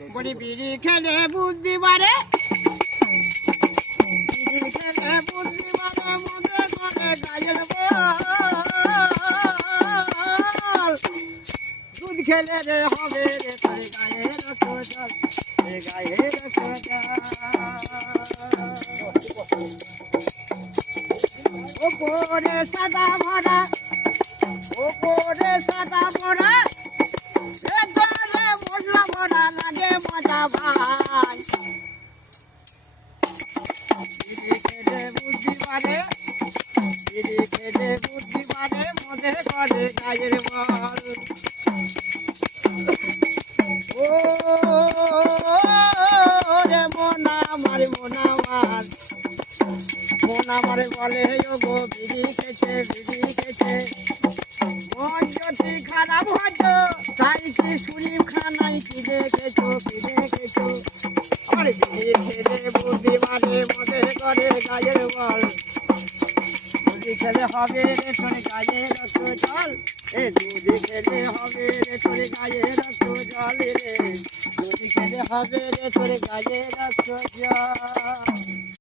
বলি বিড়ি খেলে বুদ্ধি বাড়ে, বিড়ি খেলে বুদ্ধি বাড়ে, মনে করে গায়ের বল। দুধ খেলে রে হবে রে তোর গায়ের কোজল, রে গায়ের কোজল। ওপরে সাদা ভরা, ওপরে সাদা ভরা, ভেতরে মশলা ভরা, লাগে মজা ভাই। বিড়ি খেলে বুদ্ধি বাড়ে, বিড়ি খেলে বুদ্ধি বাড়ে, মনে করে গায়ের বল। ও রে মন আমার, মন আমার, মন আমার বলে ও গো বিড়ি খেছে, বিড়ি খেছে। মন যদি খারাপ হতো তাই কি সুলিম খানাই কি দেখেছো, কি দেখেছো। আরে বিড়ি খেলে বুদ্ধি বাড়ে, মনে করে গায়ের বল। বুদ্ধি খেলে হবে রে তোর গায়ে রক্ত জল, এ দুধি খেলে হবে রে তোর গায়ে রক্ত জল রে, দুধি খেলে হবে রে তোর গায়ে রক্ত জল।